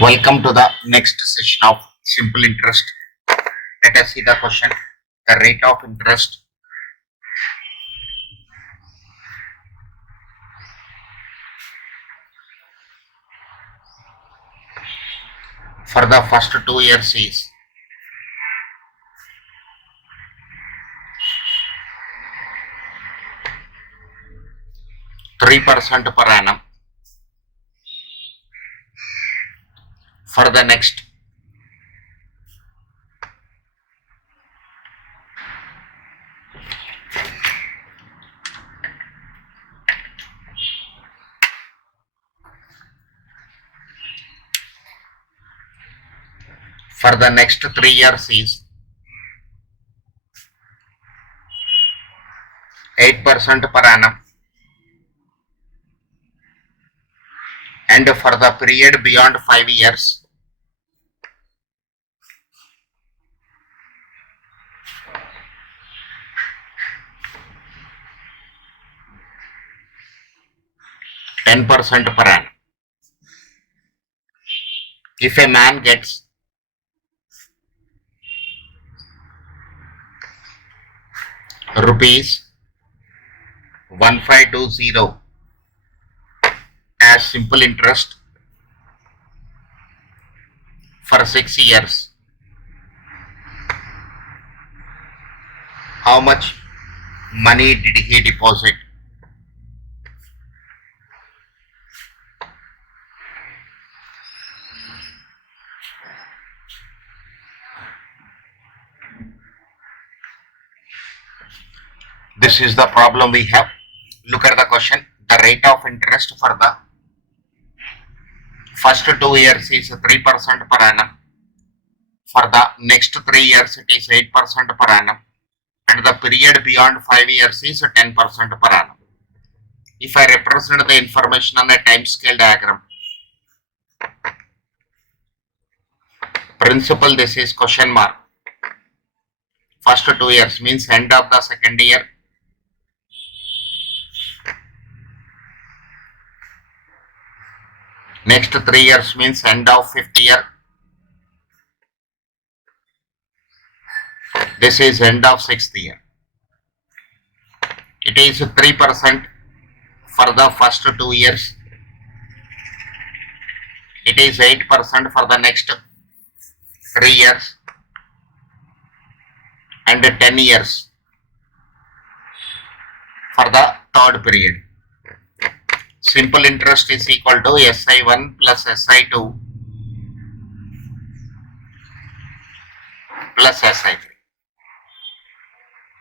Welcome to the next session of simple interest. Let us see the question. The rate of interest for the first 2 years is 3% per annum. For the next for the next 3 years is 8% per annum, and for the period beyond 5 years 10% per annum. If a man gets rupees 1520 as simple interest for 6 years, how much money did he deposit? This is the problem we have. Look at the question. The rate of interest for the first 2 years is 3% per annum. For the next 3 years it is 8% per annum, and the period beyond 5 years is 10% per annum. If I represent the information on a time scale diagram, principal, this is question mark. First 2 years means end of the second year. Next 3 years means end of 5th year. This is end of 6th year. It is 3% for the first 2 years. It is 8% for the next 3 years and 10 years for the third period. Simple interest is equal to SI1 plus SI2 plus SI3.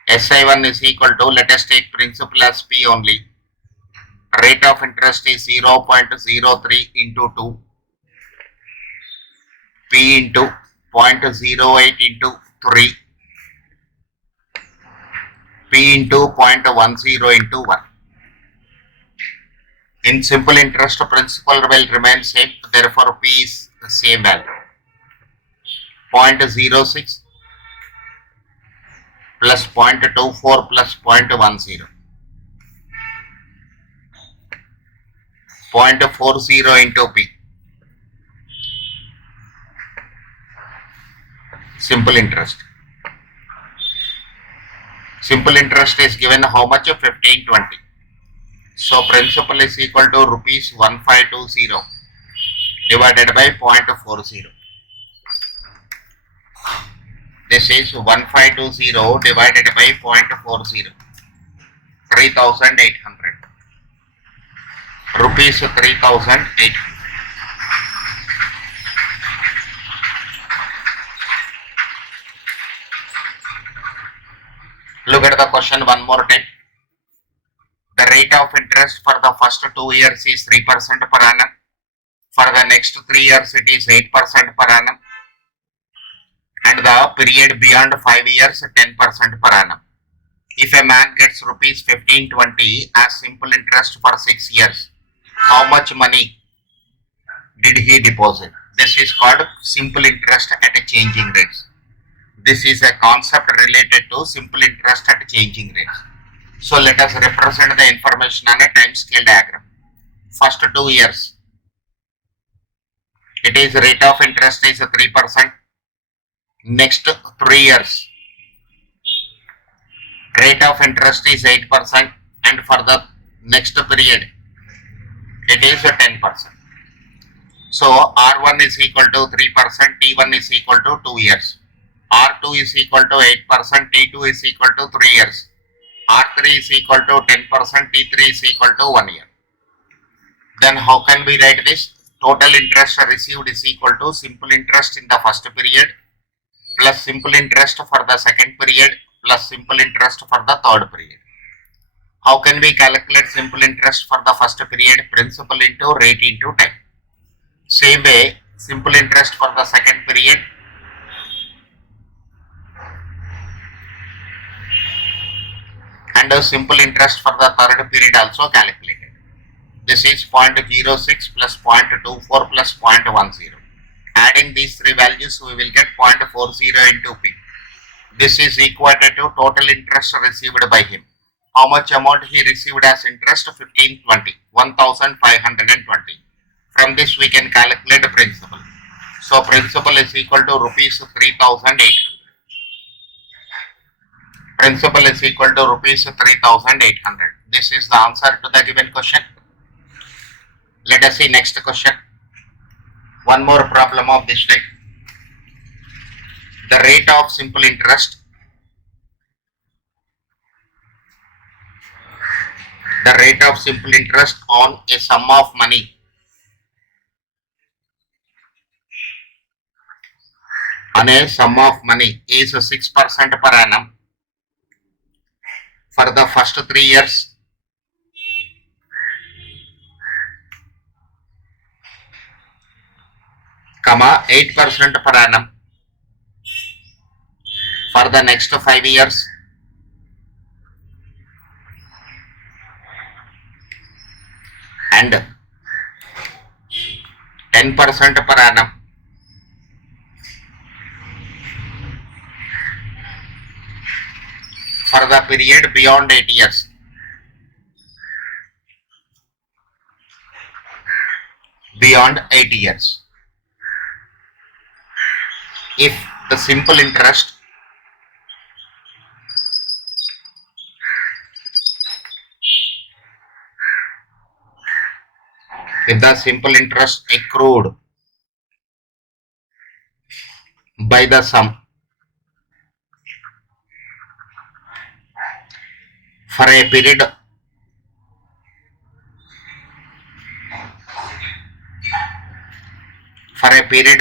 SI1 is equal to, let us take principal as P only. Rate of interest is 0.03 into 2. P into 0.08 into 3. P into 0.10 into 1. In simple interest, principal will remain same, therefore P is the same value. 0.06 plus 0.24 plus 0.10. 0.40 into P. Simple interest. Simple interest is given how much? 1520. So principal is equal to rupees 1520 divided by 0.40. This is 1520 divided by 0.40. 3,800. Rupees 3,800. Look at the question one more time. The rate of interest for the first 2 years is 3% per annum. For the next 3 years it is 8% per annum. And the period beyond 5 years 10% per annum. If a man gets rupees 1520 as simple interest for 6 years, how much money did he deposit? This is called simple interest at changing rates. This is a concept related to simple interest at changing rates. So let us represent the information on a time scale diagram. First 2 years It is rate of interest is 3%. Next 3 years, rate of interest is 8%, and for the next period, it is 10%. So R1 is equal to 3%, T1 is equal to 2 years. R2 is equal to 8%, T2 is equal to 3 years. R3 is equal to 10%, T3 is equal to 1 year. Then how can we write this? Total interest received is equal to simple interest in the first period plus simple interest for the second period plus simple interest for the third period. How can we calculate simple interest for the first period? Principal into rate into time. Same way, simple interest for the second period and a simple interest for the third period also calculated. This is 0.06 plus 0.24 plus 0.10. Adding these three values, we will get 0.40 into P. This is equated to total interest received by him. How much amount he received as interest? 1520. From this we can calculate the principal. So principal is equal to rupees 3,800. Principal is equal to rupees 3,800. This is the answer to the given question. Let us see next question. One more problem of this type. The rate of simple interest. The rate of simple interest on a sum of money is 6% per annum for the first 3 years comma 8% per annum for the next 5 years and 10% per annum for the period beyond 8 years. Beyond 8 years. If the simple interest accrued by the sum for a period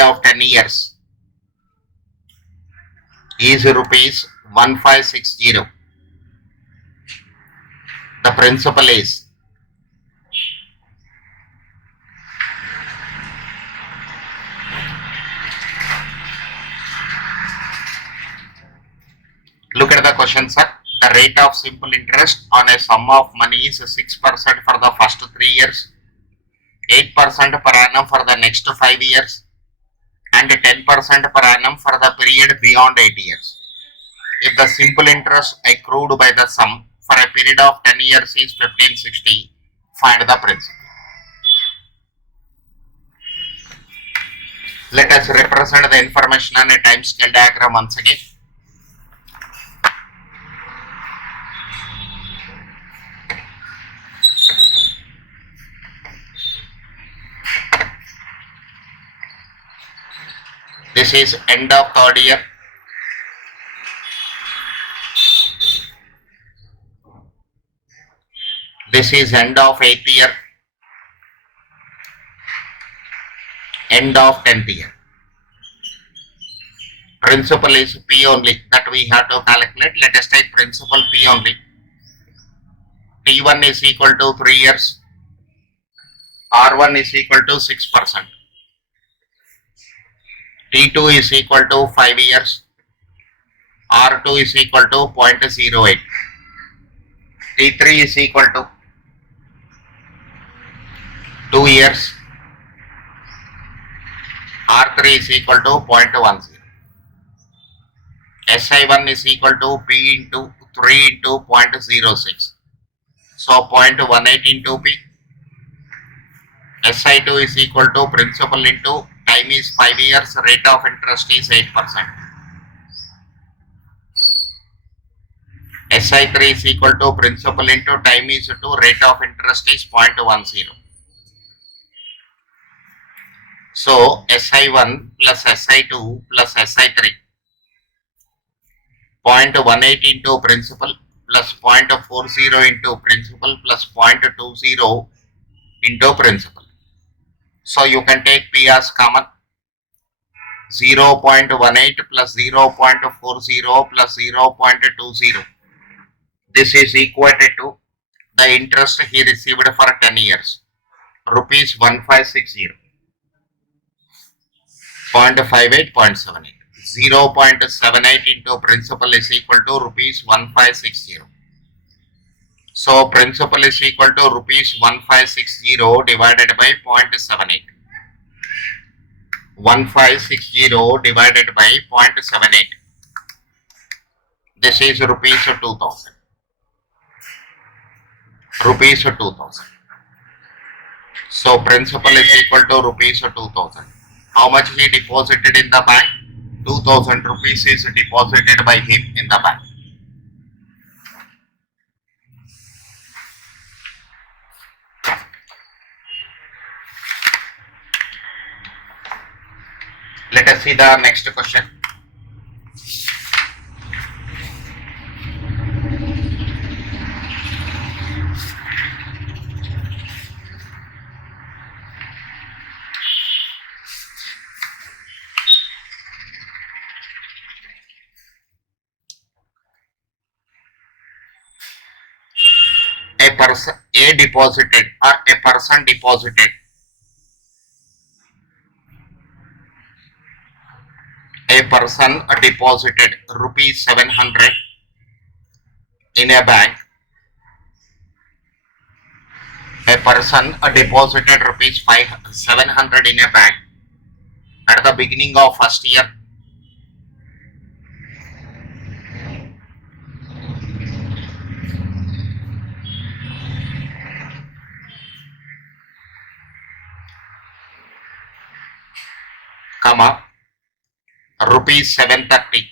of 10 years is rupees 1560. The principal is look at the question, sir. The rate of simple interest on a sum of money is 6% for the first 3 years, 8% per annum for the next 5 years, and 10% per annum for the period beyond 8 years. If the simple interest accrued by the sum for a period of 10 years is 1560, find the principal. Let us represent the information on a time scale diagram once again. This is end of third year. This is end of 8th year. End of 10th year. Principal is P only, that we have to calculate. Let us take principal P only. T1 is equal to 3 years. R1 is equal to 6%. T2 is equal to 5 years. R2 is equal to 0.08. T3 is equal to 2 years. R3 is equal to 0.10. SI1 is equal to P into 3 into 0.06. So 0.18 into P. SI2 is equal to principal into time time is 5 years, rate of interest is 8%. SI3 is equal to principal into time is 2, rate of interest is 0.10. So SI1 plus SI2 plus SI3, 0.18 into principal plus 0.40 into principal plus 0.20 into principal. So you can take P as common. 0.18 plus 0.40 plus 0.20. This is equated to the interest he received for 10 years. Rupees 1560. 0.58, 0.78. 0.78 into principal is equal to rupees 1560. So principal is equal to rupees 1560 divided by 0.78. 1560 divided by 0.78. This is rupees 2000. Rupees 2000. So principal is equal to rupees 2000. How much he deposited in the bank? 2000 rupees is deposited by him in the bank. Let us see the next question. A deposited or a person deposited rupees 700 in a bank. A person deposited rupees 700 in a bank at the beginning of first year. Comma, rupees 730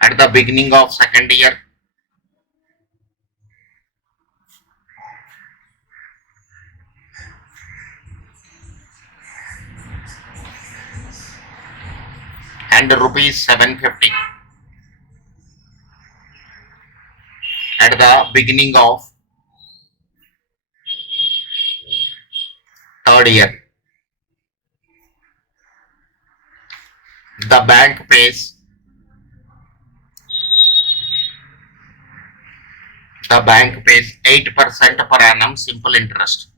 at the beginning of second year, and rupees 750 at the beginning of third year. The bank pays 8% per annum simple interest.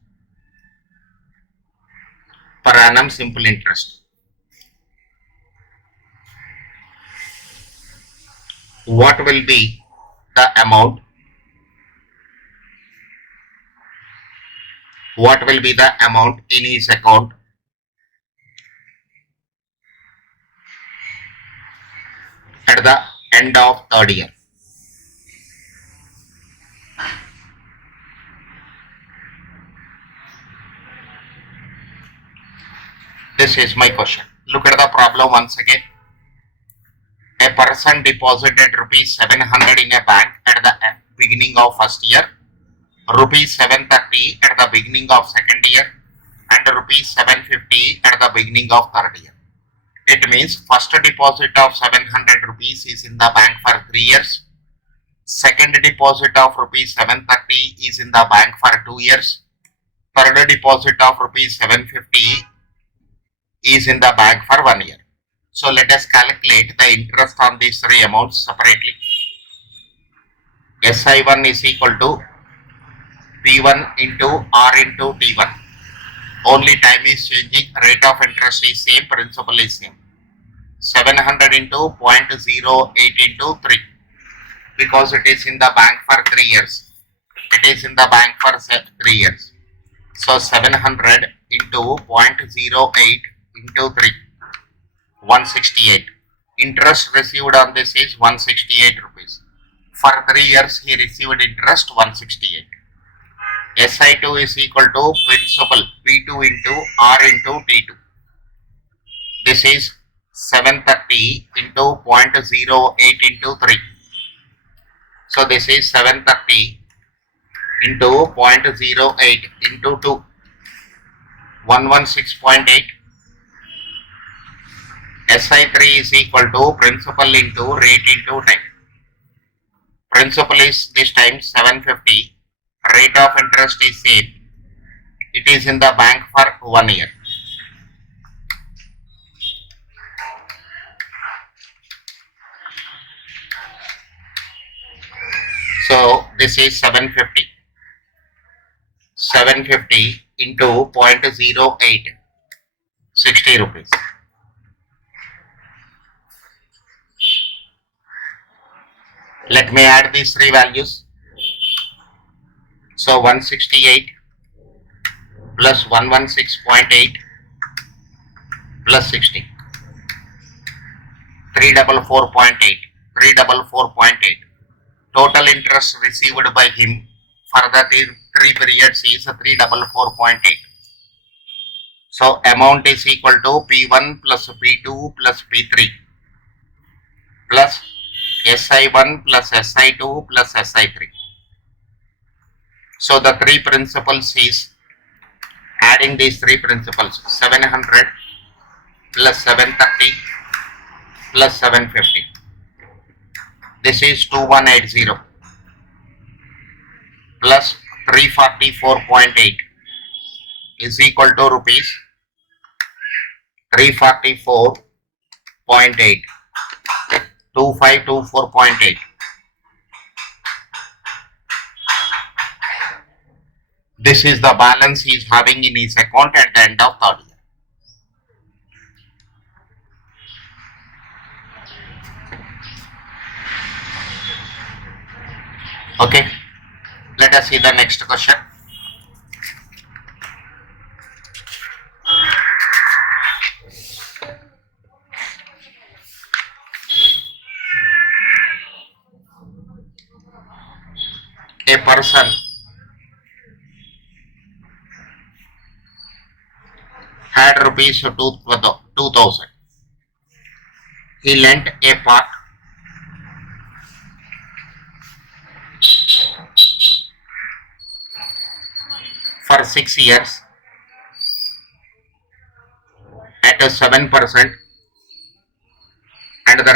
Per annum simple interest. What will be the amount? What will be the amount in his account at the end of third year? This is my question. Look at the problem once again. A person deposited rupees 700 in a bank at the beginning of first year, rupees 730 at the beginning of second year, and rupees 750 at the beginning of third year. It means first deposit of 700 rupees is in the bank for 3 years. Second deposit of rupees 730 is in the bank for 2 years. Third deposit of rupees 750 is in the bank for 1 year. So let us calculate the interest on these three amounts separately. SI1 is equal to P1 into R into T1. Only time is changing, rate of interest is same, principal is same. 700 into 0.08 into 3, because it is in the bank for 3 years. It is in the bank for 3 years. So 700 into 0.08 into 3, 168. Interest received on this is 168 rupees. For 3 years he received interest 168. SI2 is equal to principal P2 into R into T2. This is 730 into 0.08 into 3. So this is 730 into 0.08 into 2. 116.8. SI3 is equal to principal into rate into time. Principal is this time 750. Rate of interest is same. It is in the bank for 1 year. So this is 750. 750 into 0.08. 60 rupees. Let me add these three values. So 168 plus 116.8 plus 60. 344.8. 344.8. Total interest received by him for the three periods is 344.8. So amount is equal to P1 plus P2 plus P3 plus SI1 plus SI2 plus SI3. So the three principles is adding these three principles 700 plus 730 plus 750. This is 2180 plus 344.8 is equal to rupees 344.8. 2524.8. This is the balance he is having in his account at the end of third year. Okay, let us see the next question. A person had rupees 2000. He lent a part for 6 years at 7% and the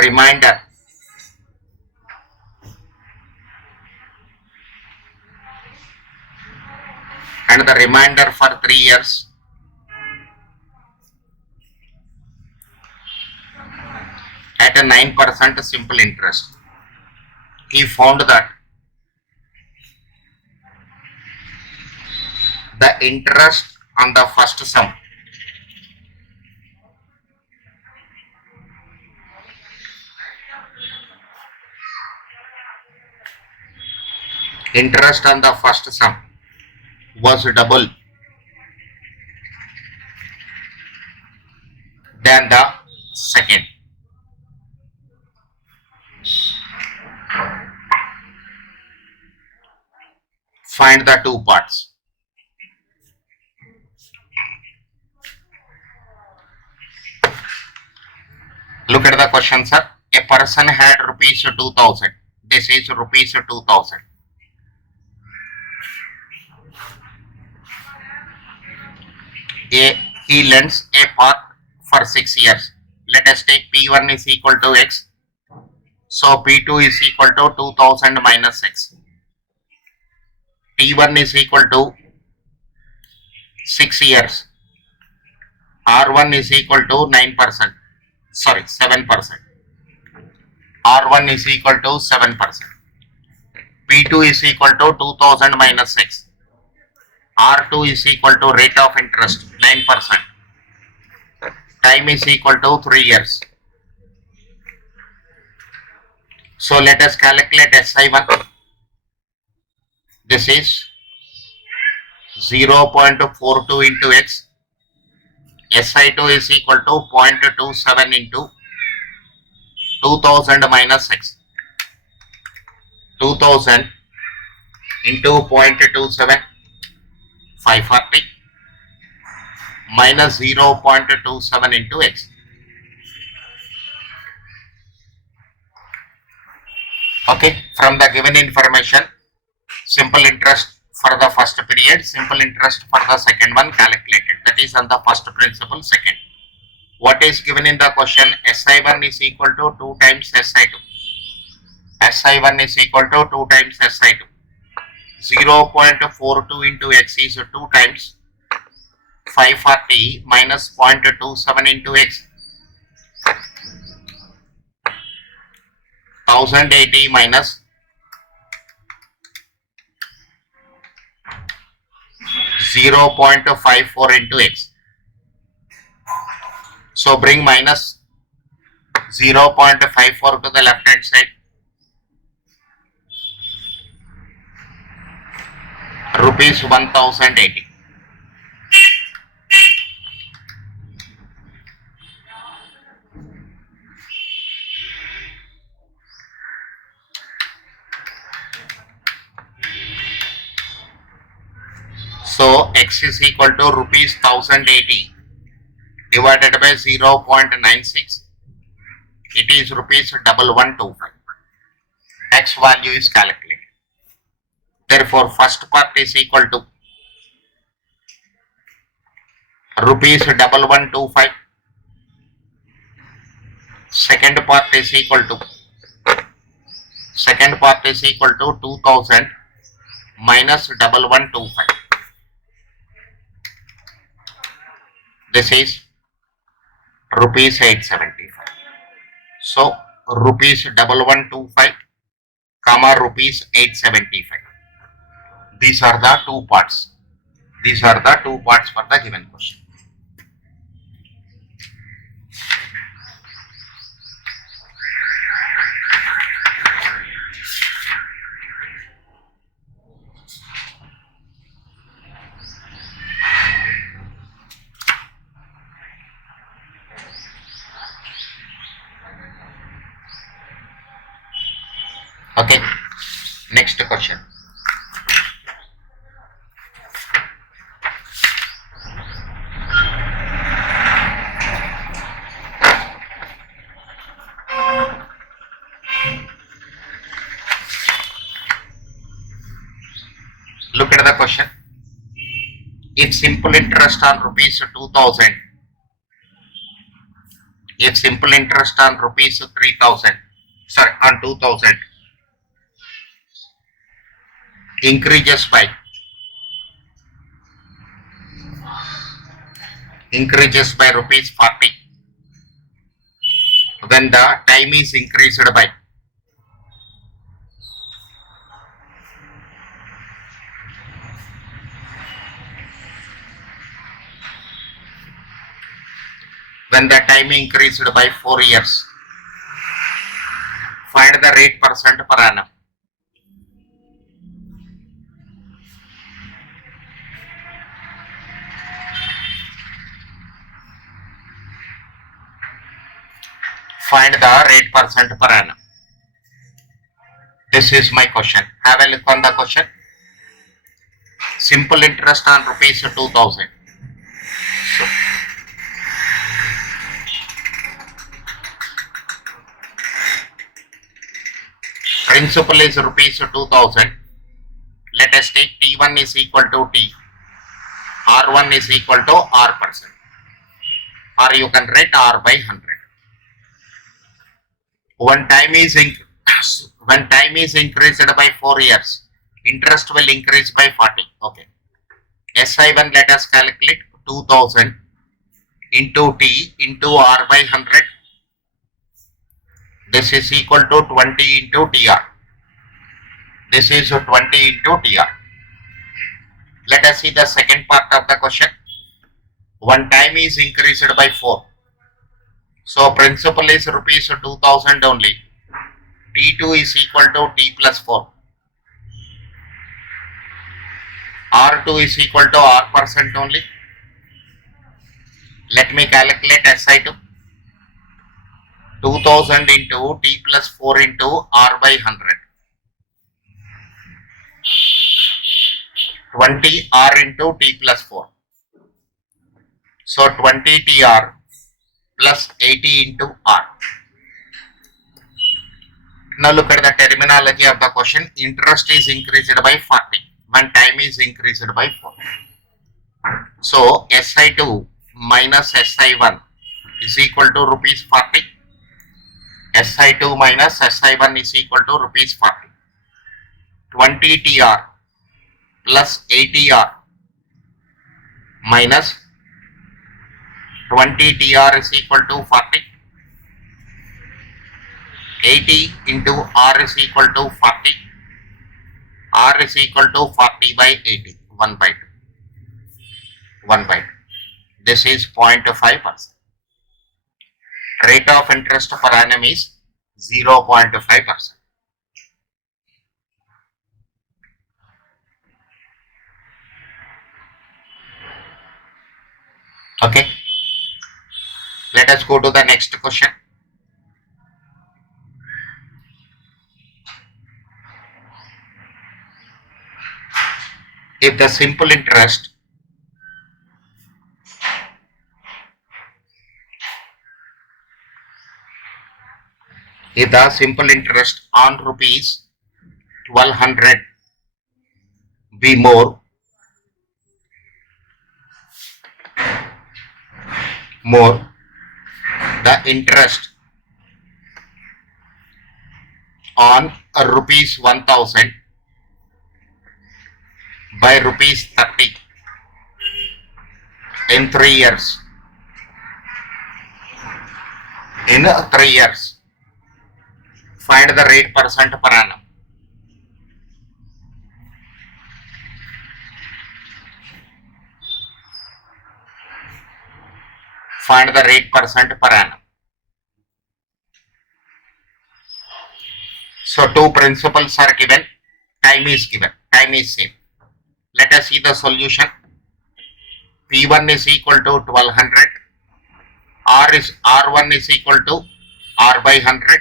remainder for 3 years at a 9% simple interest. He found that the interest on the first sum was double than the second. Find the two parts. Look at the question, sir. A person had rupees 2000. This is rupees 2000. He lends a part for 6 years. Let us take P1 is equal to X. So P2 is equal to 2000 minus X. T1 is equal to 6 years. R1 is equal to 9%. Sorry, 7%. R1 is equal to 7%. P2 is equal to 2000 minus 6. R2 is equal to rate of interest 9%. Time is equal to 3 years. So let us calculate SI1. This is 0.42 into X. SI2 is equal to 0.27 into 2000 minus X. 2000 into 0.27 540 minus 0.27 into x. Okay, from the given information, simple interest for the first period, simple interest for the second one calculated. That is on the first principle, second. What is given in the question? SI1 is equal to 2 times SI2. SI1 is equal to 2 times SI2. 0.42 into x is 2 times 540 minus 0.27 into x. 1080 minus 0.54 into x. So bring minus 0.54 to the left hand side. Rupees 1080. So x is equal to rupees 1080 divided by 0.96. It is rupees 1125. X value is calculated. Therefore, first part is equal to rupees 1125. Second part is equal to 2000 minus 1125. This is rupees 875. So rupees 1125 comma rupees 875. These are the two parts. These are the two parts for the given question. Okay, next question. Look at the question. If simple interest on rupees 2000, if simple interest on rupees 3000, sorry, on 2000 increases by rupees 40, when the time is increased by when the time increased by 4 years, find the rate percent per annum. Find the rate percent per annum. This is my question. Have a look on the question. Simple interest on rupees 2000. So, principal is rupees 2000. Let us take T1 is equal to T. R1 is equal to R percent. Or you can write R by 100. When time is increased by 4 years, interest will increase by 40. Okay. SI1 let us calculate 2000 into T into R by 100. This is equal to 20 into TR. This is 20 into TR. Let us see the second part of the question. When time is increased by 4. So principal is rupees 2000 only. T2 is equal to T plus 4. R2 is equal to R percent only. Let me calculate SI2. 2000 into T plus 4 into R by 100. 20 r into t plus 4. So 20 tr plus 80 into r. Now look at the terminology of the question. Interest is increased by 40 when time is increased by 4. So SI2 minus SI1 is equal to rupees 40. SI2 minus SI1 is equal to rupees 40. 20 TR plus 80 R minus 20 TR is equal to 40. 80 into R is equal to 40. R is equal to 40 by 80. 1 by 2. 1 by 2. This is 0.5%. Rate of interest per annum is 0.5%. Okay. Let us go to the next question. If the simple interest on rupees 1200 be more, the interest on rupees 1000 by rupees 30 in 3 years. In 3 years, find the rate percent per annum. Find the rate percent per annum. So two principles are given, time is given, time is same. Let us see the solution. P1 is equal to 1200, R1 is equal to R by 100,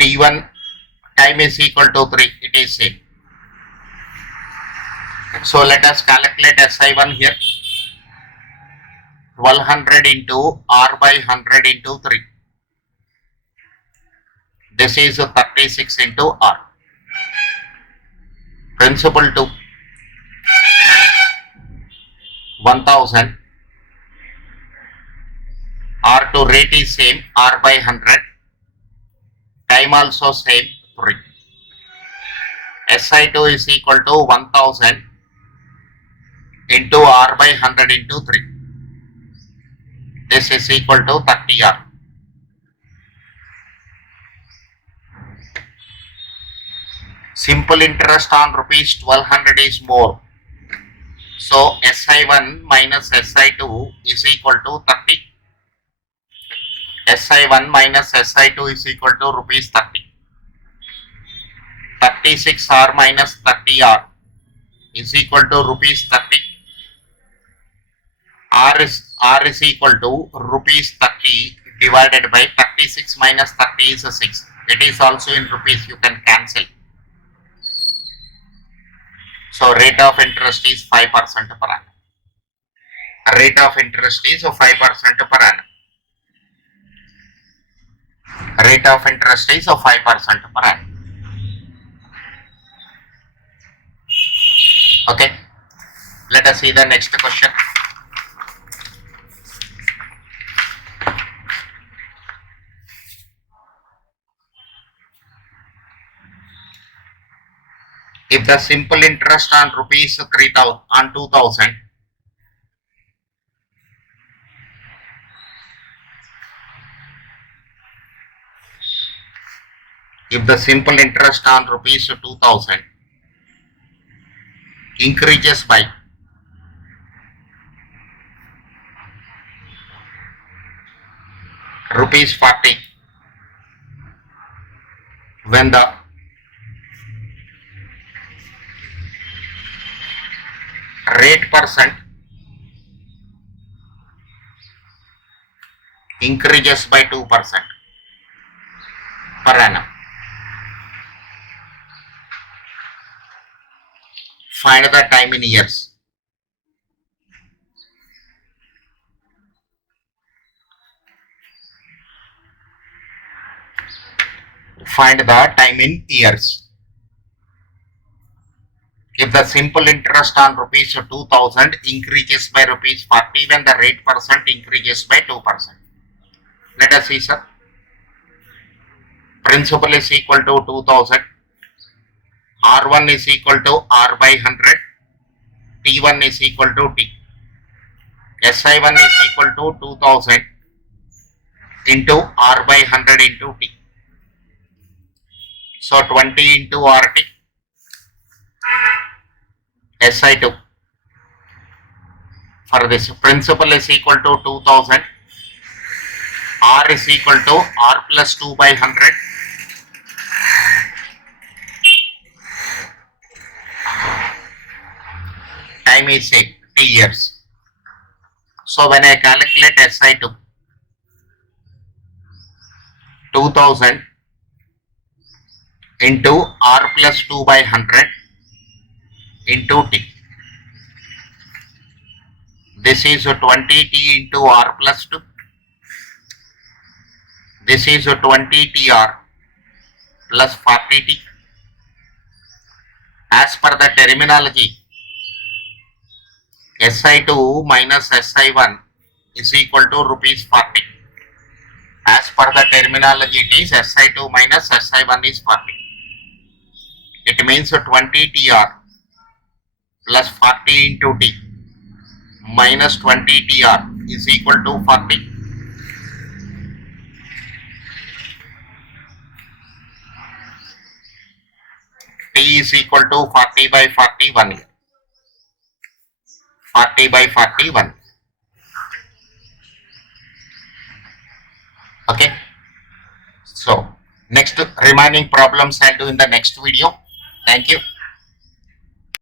T1 time is equal to 3, it is same. So let us calculate SI1 here. 1200 into R by 100 into 3. This is 36 into R. Principal 2. 1000. R2 rate is same, R by 100. Time also same, 3. SI2 is equal to 1000 into R by 100 into 3. This is equal to 30 R. Simple interest on rupees 1200 is more. So SI1 minus SI2 is equal to 30. SI1 minus SI2 is equal to rupees 30. 36 R minus 30 R is equal to rupees 30. R is equal to rupees 30 divided by 36 minus 30 is 6. It is also in rupees, you can cancel. So rate of interest is 5% per annum. Rate of interest is 5% per annum. Rate of interest is 5% per annum. Okay. Let us see the next question. If the simple interest on rupees 3000 on 2000 if the simple interest on rupees 2000 increases by rupees 40 when the rate percent increases by 2% per annum. Find the time in years. Find the time in years. If the simple interest on rupees 2000 increases by rupees 40 when the rate percent increases by 2%. Let us see, sir. Principal is equal to 2000. R1 is equal to R by 100. T1 is equal to T. SI1 is equal to 2000 into R by 100 into T. So 20 into RT. SI2. For this, principal is equal to 2000. R is equal to R plus 2 by 100. Time is T years. So when I calculate SI2, 2000 into R plus 2 by 100 into T. This is 20T into R plus 2. This is 20TR plus 40T. As per the terminology, SI2 minus SI1 is equal to rupees 40. As per the terminology, it is SI2 minus SI1 is 40. It means 20TR plus 40 into T minus 20TR is equal to 40. T is equal to 40 by 41 here. 40 by 41. Okay. So, next remaining problems I'll do in the next video. Thank you.